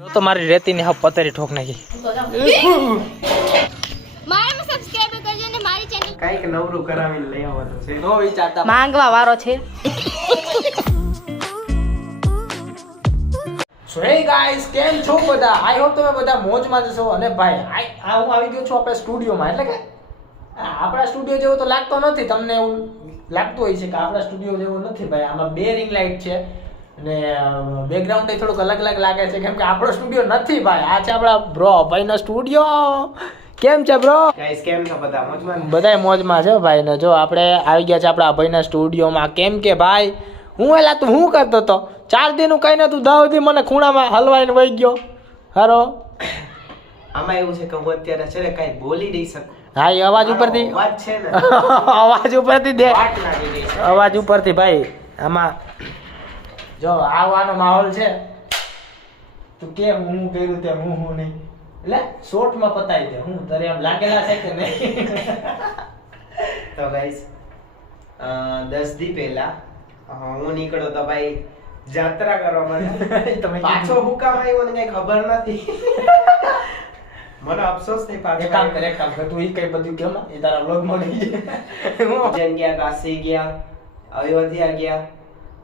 तो मारी रेती ने पतरी ठोक नाखी મારે સબસ્ક્રાઇબ કરજો ને મારી ચેનલ કાઈક નવરું કરાવીને લઈ આવવાનું છે નો વિચારતા માંગવા વારો છે સો હે ગાઈસ કેમ છો બધા આઈ હોપ તમે બધા મોજમાં જ છો અને ભાઈ હું આવી ગયો છું આપણે સ્ટુડિયોમાં એટલે કે આપણા સ્ટુડિયો જેવો તો લાગતો નથી તમને એવું લાગતું હોય છે કે આપણા સ્ટુડિયો જેવો નથી ભાઈ આમાં બે રિંગ લાઇટ છે અને બેકગ્રાઉન્ડ થોડુંક અલગ અલગ લાગે છે કેમ કે આપણો સ્ટુડિયો નથી ભાઈ આ છે આપણા બ્રો ભાઈનો સ્ટુડિયો કેમ છે બ્રો ગાઈસ કેમ છો બધા મોજમાં બધાય મોજમાં છે ભાઈ ને જો આપણે આવી ગયા છે આપણા ભાઈના સ્ટુડિયોમાં કેમ કે ભાઈ હું એલા તું શું કરતો તો 4 દિનનું કઈ નતું 10 દિન મને ખૂણામાં હલવાઈને વહી ગયો હારો આમાં એવું છે કે હું અત્યારે છે ને કાઈ બોલી નહીં શકું હા એ અવાજ ઉપરથી વાત છે ને અવાજ ઉપરથી દે વાટ લાગી ગઈ છે અવાજ ઉપરથી ભાઈ આમાં જો આવવાનો માહોલ છે તું કેમ હું કર્યું તે હું નહીં એટલે શોર્ટમાં પતાવી દે હું તારે એમ લાગેલા છે કે નહીં તો ગાઈસ 10 દી પહેલા હું નીકળ્યો તો ભાઈ જાત્રા કરવા માટે તમે પાછો હું કામ આવ્યો ને કઈ ખબર નથી મને અફસોસ થઈ પાછો એક કામ કર તું ઈ કઈ બધું કેમ એ તારા વ્લોગ માં ગઈ ઉજ્જૈન ગયા કાશી ગયા અયોધ્યા ગયા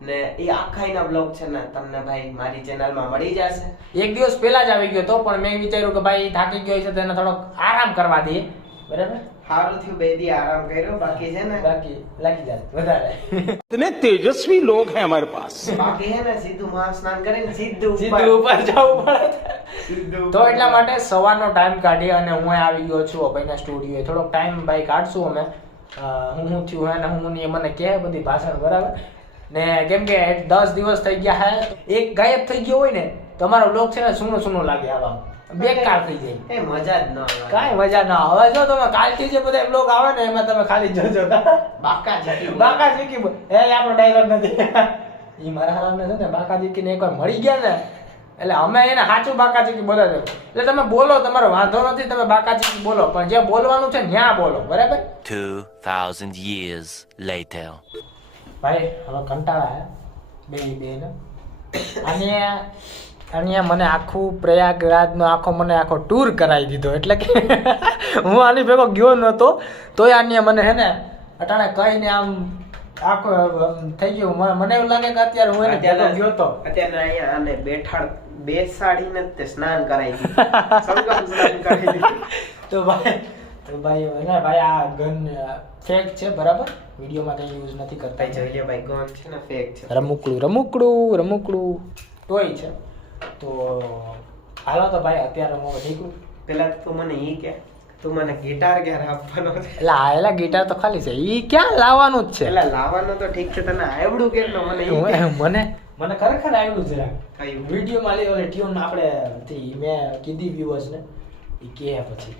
ને એ આખાઈના બ્લોગ છે ને તમને ભાઈ મારી ચેનલમાં મળી જશે એક દિવસ પહેલા જ આવી ગયો તો પણ મેં વિચાર્યું કે ભાઈ થાકી ગયો છે તો એને થોડોક આરામ કરવા દઈએ બરાબર સારું થયું બે દી આરામ કર્યો બાકી છે ને બાકી લાગી જાય વધારે इतने तेजस्वी लोग हैं हमारे पास બાકી છે ને સીધું મહાસ્નાન કરીને સીધું સીધું ઉપર જવું પડે સીધું તો એટલા માટે સવારનો ટાઈમ કાઢી અને હું આવી ગયો છું અભયના સ્ટુડિયોએ થોડોક ટાઈમ ભાઈ કાઢશું અમે હું થયું હે ને હું ની મને કહે બધી ભાષણ બરાબર ને કેમ કે 10 દિવસ થઈ ગયા હે એક ગાયબ થઈ ગયો હોય ને તમારો વ્લોગ છે ને સુનો સુનો લાગે આવા બેકાર થઈ જાય એ મજા જ ન આવે કાઈ મજા ના આવે જો તમે કાલથી જે બધા વ્લોગ આવે ને એમાં તમે ખાલી જોજો બાકા જતી બાકા જીકી એ આપણો ડાયલોગ નથી ઈ મારા હારામને છે ને બાકા જીકીને એકવાર મળી ગયા ને એટલે અમે એને સાચું બાકા જીકી બોલે છે એટલે તમે બોલો તમારો વાંધો નથી તમે બાકા જીકી બોલો પણ જે બોલવાનું છે ન્યા બોલો બરાબર 2000 years later ભાઈ હવે કંટાળા હે બે ને અને મને આખું પ્રયાગરાજનો આખો ટૂર કરાવી દીધો એટલે કે હું આની ભેગો ગયો નહોતો તોય આને મને હે ને અટાણે કહીને આમ આખો થઈ ગયું મને એવું લાગે કે અત્યારે હું એને ભેગો ગયો તો અત્યારે અહીંયા આને બેસાડીને તે સ્નાન કરાવી દીધું સંગમ સ્નાન કરાવી દીધું તો ભાઈ આ ગન ફેક છે બરાબર વિડીયોમાં કઈ યુઝ નથી કરતા ભાઈ જોઈએ ભાઈ ગન છે ને ફેક છે રમુકડું ટોય છે તો હાલો તો ભાઈ અત્યારે હું નીકળું પેલા તો તું મને ઈ કે તું મને ગિટાર ક્યારે આપવાનો છે એટલે આયેલા ગિટાર તો ખાલી છે ઈ ક્યાં લાવવાનું જ છે પેલા લાવવાનું તો ઠીક છે તને આવડું કેટલું મને ઈ કે મને ખરેખર આવ્યું છે કયું વિડીયોમાં લે ઓલે ટ્યુન આપણે મેં કીધી વ્યુઅર્સ ને ઈ કે પછી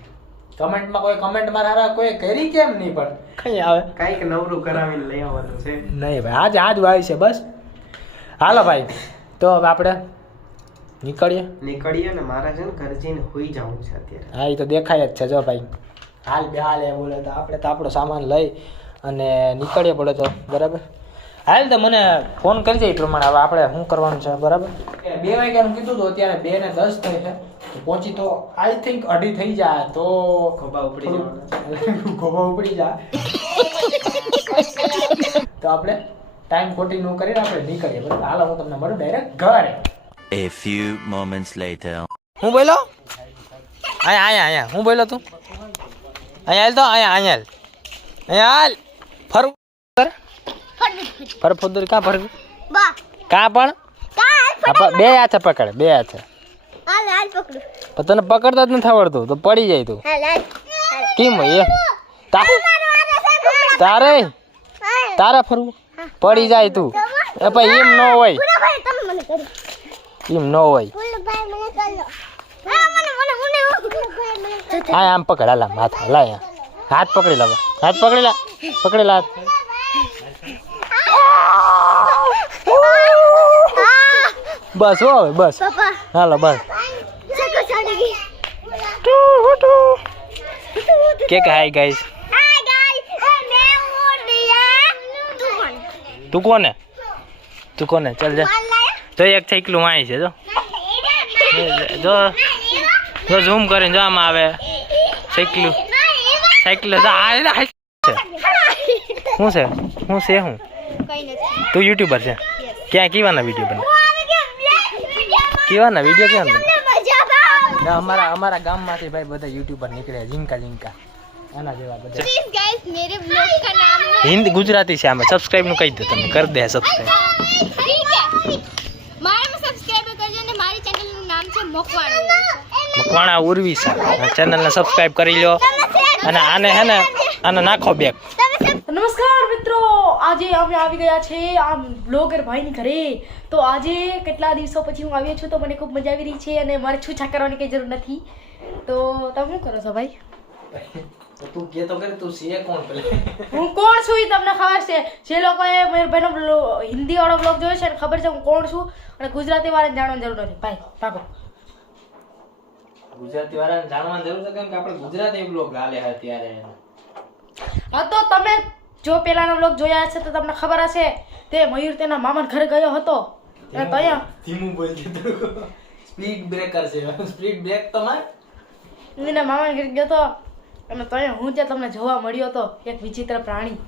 કમેન્ટમાં કોઈ કમેન્ટ મારા કોઈ કરી કેમ નહીં પણ કઈ આવે કાઈક નવરું કરાવીને લઈ આવવાનું છે નહીં ભાઈ આજ વાય છે બસ હાલો ભાઈ તો હવે આપણે નીકળીએ ને મારા છે ને ઘરે જઈને હોઈ જવું છે અત્યારે હા એ તો દેખાય જ છે જો ભાઈ હાલ એ બોલે તો આપણે તો આપણો સામાન લઈ અને નીકળીએ પડે તો બરાબર હાલ તો મને ફોન કરી જાય એ પ્રમાણે હવે આપણે શું કરવાનું છે બરાબર 2 વાગ્યાનું કીધું તો અત્યારે 2 ને 10 થઈ છે તો પહોંચી તો આઈ થિંક 2:30 થઈ જાય તો ખોબા ઉપડી જાય તો આપણે ટાઈમ ખોટી નું કરીને આપણે નીકળીએ બરાબર હાલ હું તમને મળું ડાયરેક્ટ ઘરે a few moments later હું બોલો અહીંયા હું બોલો તું અહીંયા તો અહીંયા હાલ ફરું ફરફુદર કા ફરવું બા કા પણ બે હાથે પકડ બે હાથે હાલ પકડું પણ તને પકડતા જ નથી આવડતું તો પડી જાય તું હાલ કેમ એ તારે ફરવું પડી જાય તું એ ભાઈ એમ ન હોય એમ ન હોય હા આમ પકડ હાલ હાથ લાય હાથ પકડી લા પકડી લા બસ હો હવે બસ હાલો બસ કે હાય ગાઈસ તું કોને ચાલ જા તો એક સાયકલું વાય છે જો જો જો ઝૂમ કરીને જો આમાં આવે સાયકલ જો આ શું છે હું કઈ નથી તું યુટ્યુબર છે ક્યાં કેવાના વિડીયો બને કેવાના વિડીયો ક્યાં બને અમારા ગામમાંથી ભાઈ બધા યુટ્યુબર નીકળ્યા ઝીંકા એના જેવા બધા प्लीज गाइस मेरे ब्लॉग का नाम है હિન્દી ગુજરાતી છે આમાં સબસ્ક્રાઇબ નું કહી દો તમે કરી દે સબસ્ક્રાઇબ ठीक है मारे में सब्सक्राइब करજો ને મારી ચેનલ નું નામ છે મકવાણા મકવાણા ઉર્વિશા ચેનલ ને સબસ્ક્રાઇબ કરી લો અને આને હે ને આને નાખો બેક નમસ્કાર મિત્રો, આજે અમે આવી ગયા છે આ બ્લોગર ભાઈની ઘરે. તો આજે કેટલા દિવસો પછી હું આવ્યો છું તો મને ખૂબ મજા આવી રહી છે અને મારે છૂછા કરવાની કંઈ જરૂર નથી. તો તમે શું કરો છો ભાઈ? તું કે તો કરે તું છે કોણ પેલે? હું કોણ છું એ તમને ખબર છે. જે લોકોએ મારા ભાઈનો હિન્દી વાળો બ્લોગ જોયો છે ને ખબર છે હું કોણ છું, અને ગુજરાતી વાળાને જાણવાની જરૂર નથી. ભાઈ ભાગો. ગુજરાતી વાળાને જાણવાની જરૂર છે કેમ કે આપણે ગુજરાતી બ્લોગ હાલે અત્યારે. હા તો તમે જો પેલાનો બ્લોગ જોયા છે તો તમને ખબર હશે તે મયુર તેના મામાના ઘરે ગયો હતો અને ત્યાં ધીમું બોલ દીધું. સ્પીડ બ્રેકર છે. સ્પીડ બ્રેક તો માર. એના મામાના ઘરે ગયો હતો અને ત્યાં હું ત્યાં તમને જોવા મળ્યો હતો એક વિચિત્ર પ્રાણી.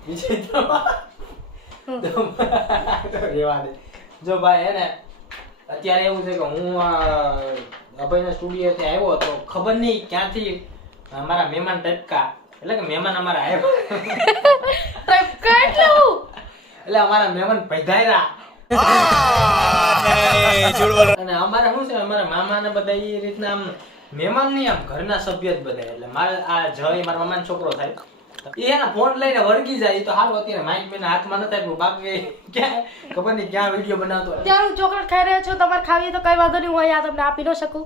રેવા દે. જો ભાઈ હે ને અત્યારે એવું છે કે હું અભયના સ્ટુડિયોથી આવ્યો હતો, ખબર નહીં ક્યાંથી અમારા મહેમાન ટપકા, એટલે કે મહેમાન અમારા આવ્યા એટલે અમારા મહેમાન પધાર્યા અને અમારે શું છે અમારા મામા ને બધા એ રીતના આમ મહેમાન નહીં આમ ઘરના સભ્ય જ બધા. એટલે મારે આ જય મારા મામાનો છોકરો થાય એ એના ફોન લઈને વળગી જાય તો હાલ અત્યારે માઇક મેં હાથમાં નથી આપ્યું, બાકી ક્યાં ખબર નહીં ક્યાં વિડીયો બનાવતો. ત્યારે હું ચોકલેટ ખાઈ રહ્યો છું, તમારે ખાવી તો કઈ વાંધો નહીં, હું અહીંયા તમને આપી ન શકું.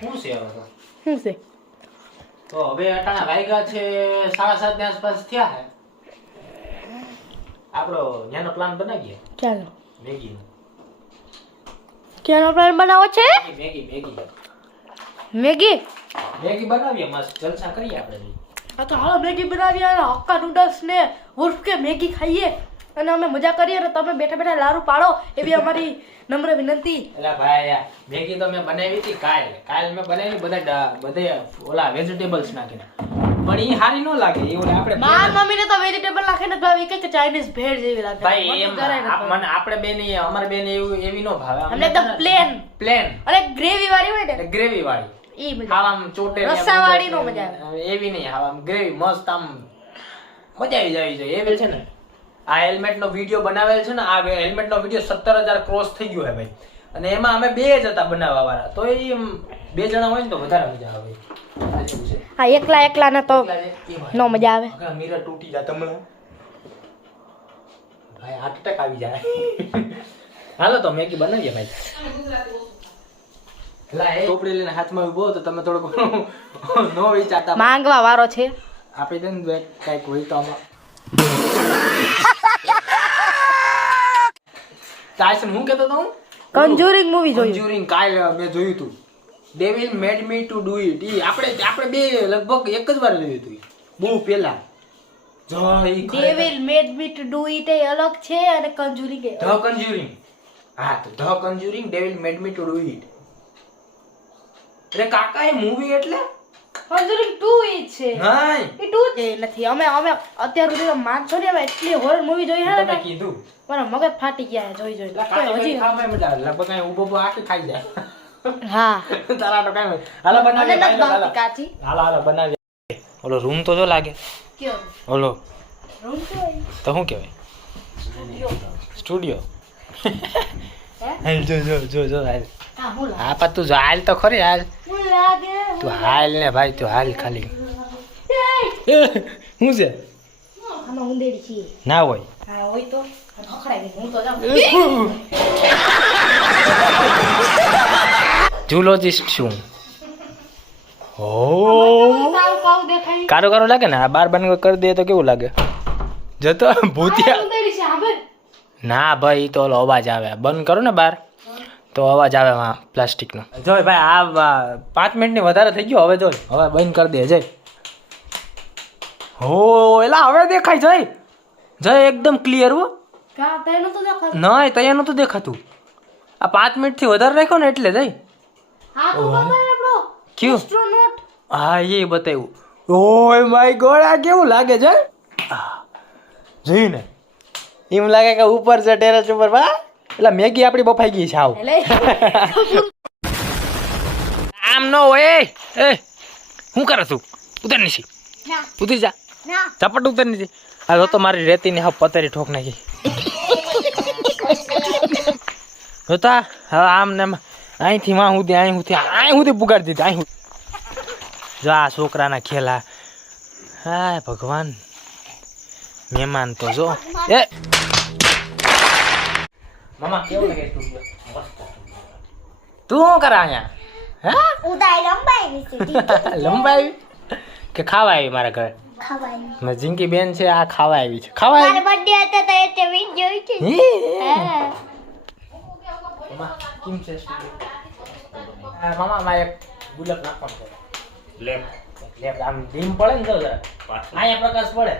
શું છે હવે તો? શું છે? તો હવે અટાણા વાગ્યા છે 7:30 ની આસપાસ થયા છે. આપણો ત્યાંનો પ્લાન બનાવીએ ચાલો. મેગીનો. ક્યાંનો પ્લાન બનાવો છે? મેગી મેગી બનાવીએ, મસ્ત જલસા કરીએ આપણે. હા તો હાલો મેગી બનાવીએ અને હક્કા નૂડલ્સ ને ઉર્ફ કે મેગી ખાઈએ અને અમે મજા કરીએ અને તમે બેઠા બેઠા લારું પાડો એવી અમારી નમ્ર વિનંતી. એટલે ભાઈ મેગી તો મેં બનાવી હતી કાલ મેં બનાવી બધા ઓલા વેજીટેબલ્સ નાખીને, પણ ઈ હારી ન લાગે. એ ઓલા આપણે માર મમ્મીને તો વેજીટેબલ નાખીને ભાવે કે ચાઇનીઝ ભેળ જેવી લાગે. ભાઈ એમ મને આપણે બેને અમારે બેને એવી નો ભાવે. અમને એકદમ પ્લેન અને ગ્રેવી વાળી હોય ને ગ્રેવી વાળી ઈ મજા. ખાવામાં ચોટે રસાવાળી નો મજા આવે. એવી નહીં, ખાવામાં ગ્રેવી મસ્ત આમ મજા આવી જાય એવી છે ને. આ હેલ્મેટ નો વિડીયો બનાવેલ છે ને, આ હેલ્મેટ નો વિડીયો 17,000 ક્રોસ થઈ ગયો હે ભાઈ, અને એમાં અમે 2 જ હતા બનાવવા વાળા, તો એ 2 જણા હોય ને તો વધારે મજા આવે. હા એકલા ને તો નો મજા આવે. મિરર તૂટી જાય તમને ભાઈ, હાર્ટ એટેક આવી જાય. હાલો તો મેગી બનાવીએ ભાઈ. લા એ ટોપડી લઈને હાથમાં ઉભો તો તમે થોડું નો વિચારતા માંગવા વારો છે. આપી દે ને કઈક હોય તો આમાં. તાયસન હું કહેતો તો હું કન્જુરિંગ મૂવી જોઈ. કન્જુરિંગ કાલ મેં જોયું હતું. Devil made me to do it. ઈ આપણે બે લગભગ એક જ વાર જોયું હતું, બહુ પહેલા. જો ઈ devil made me to do it એ અલગ છે અને કન્જુરિંગ એ ધ કન્જુરિંગ. હા તો the Conjuring devil made me to do it. અરે કાકા એ મૂવી એટલે કન્જુરિંગ 2 ઈ છે. નહીં એ 2 જ નથી. અમે અત્યાર સુધી માનશો ને અમે એટલી હોરર મૂવી જોઈ હે તમે ને કીધું મારા મગજ ફાટી ગયા જોઈ હજી ખાવા મજા આવે. લગભગ કઈ ઉભો આખી ખાઈ જાય. હા તારા તો કઈ હાલો બનાવીએ મને ભાઈ, નથી કાચી. હાલો બનાવીએ. ઓલો રૂમ તો જો લાગે કયો ઓલો રૂમ તો હોય. તો શું કહેવાય સ્ટુડિયો. હાલ જો હાલ. હા હું હા પણ તું હાલ તો ખરી હાલ. લાગે તું હાલ ને ભાઈ તું હાલ ખાલી. શું છે? આમાં ઉંદેડી છે. ના હોય. હા હોય તો ખખડાઈ ગઈ. હું તો જાઉં. ઝૂલોજિસ્ટ છું. ઓ સાવ કાવ દેખાય. કારો લાગે ને આ બાર બંધ કરી દે તો કેવું લાગે? જતો ભૂતિયા. ઉંદેડી છે. હા ભાઈ ના ભાઈ તો ઓલો અવાજ આવે, બંધ કરો ને બાર તો અવાજ આવે માં પ્લાસ્ટિકનો. જો ભાઈ આ 5 મિનિટની વધારે થઈ ગયો, હવે જો હવે બંધ કરી દે જય. હો એલા હવે દેખાય જય એકદમ ક્લિયર હો. કા તને તો દેખાય. નહીં તૈયાર નતું દેખાતું. આ 5 મિનિટથી વધારે રાખ્યો ને એટલે જઈ હા તો ખબર આપણો ક્યું એસ્ટ્રોનોટ હા એ બતાવ્યું ઓય માય ગોડ આ કેવું લાગે છે જોયું ને એમ લાગે કે ઉપર છે ટેરેસ ઉપર બા એટલે મેગી આપણી બફાઈ ગઈ છે આવ એટલે આમ ન હોય એ શું કરે તું ઉતર નીચે ના ઉતરી જા ના ઝપટ ઉતર નીચે આ તો મારી રેતીની હા પતરી ઠોક નાખી જોતા હવે આમ ને અહીંથી માં સુધી અહીં સુધી પુગાડી દીધી અહીં જો આ છોકરાના ખેલા હાય ભગવાન મહેમાન તો જો એ મામા કેવું લાગે તું શું કરે અહીંયા હા ઉદાઈ લંબાઈ વિશે લંબાઈ કે ખાવા આવી મારા ઘરે ખવાય મેં જિંકી બેન છે આ ખાવા આવી છે ખાવા મારો આવી બર્થડે હતો તો એટલે વિન જોઈ છે હે. હા મામા કેમ છે મામા મારે ગુલાબ નાખવાનું છે લેપ આમ ડીમ પડે ને જો જરા અહીંયા પ્રકાશ પડે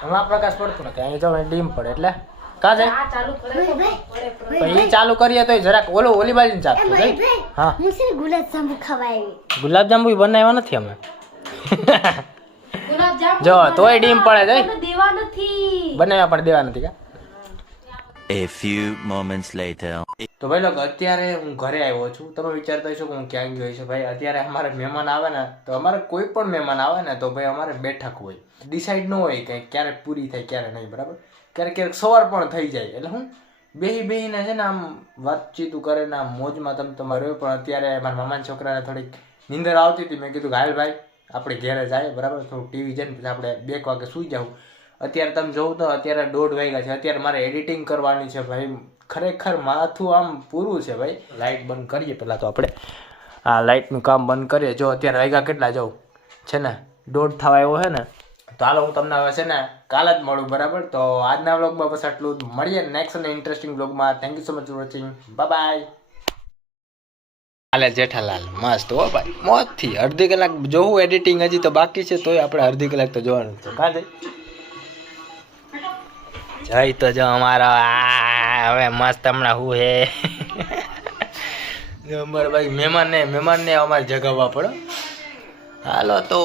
હમણાં પ્રકાશ પડતું નથી અહીંયા જો ડીમ પડે એટલે કા જાય આ ચાલુ કરે તો પડે પડે. તો એ ચાલુ કરીએ તો જરાક ઓલી બાજુ ચાલતું ભાઈ જાય ભાઈ હા હું છે ને ગુલાબ જાંબુ ખવાય ગુલાબજાંબુ બનાવ્યા નથી અમે ગુલાબજાંબુ જો, તોય ડીમ પડે છે. મને દેવા નથી બનાવ્યા પણ દેવા નથી કા A few moments later. તો ભાઈ લોકો અત્યારે હું ઘરે આવ્યો છું તમે વિચારતા હશો કે હું ક્યાં ગયો છું ભાઈ અત્યારે અમારે મહેમાન આવે ને તો અમારે કોઈ પણ મહેમાન આવે ને તો ભાઈ અમારે બેઠક હોય ડિસાઈડ ન હોય કે ક્યારે પૂરી થાય ક્યારે નહીં બરાબર ક્યારેક સવાર પણ થઈ જાય એટલે હું બેહીને છે ને આમ વાતચીતું કરે ને આમ મોજમાં તમે તમારે હોય પણ અત્યારે મારા મામાના છોકરાને થોડીક નીંદર આવતી હતી મેં કીધું કે હાલ ભાઈ આપણે ઘેરે જાય બરાબર થોડું ટીવી જઈને પછી આપણે 2 વાગે સૂઈ જાઉં અત્યારે તમે જોવું તો અત્યારે 1:30 વાગ્યા છે અત્યારે મારે એડિટિંગ કરવાની છે ભાઈ ખરેખર માથું આમ પૂરું છે ભાઈ લાઇટ બંધ કરીએ પહેલાં તો આપણે આ લાઇટનું કામ બંધ કરીએ જો અત્યારે વાગ્યા કેટલા જાઉં છે ને 1:30 થવા આવ્યો છે ને તો હાલો હું તમને હવે છે ને કાલ જ મળું બરાબર તો આજના વ્લોગમાં બસ આટલું મળીએ નેક્સ્ટ અને ઇન્ટરેસ્ટિંગ વ્લોગમાં thank you so much for watching bye હાલે જેઠાલાલ મસ્ત હો ભાઈ મોજથી અડધી કલાક જોવું એડિટિંગ હજી તો બાકી છે તોય આપણે અડધી કલાક તો જોવાનું છે કાં જઈ તો જો અમારો હવે મસ્ત હમણાં હું હે અમારે ભાઈ મહેમાનને અમારે જગાવવા પડે હાલો તો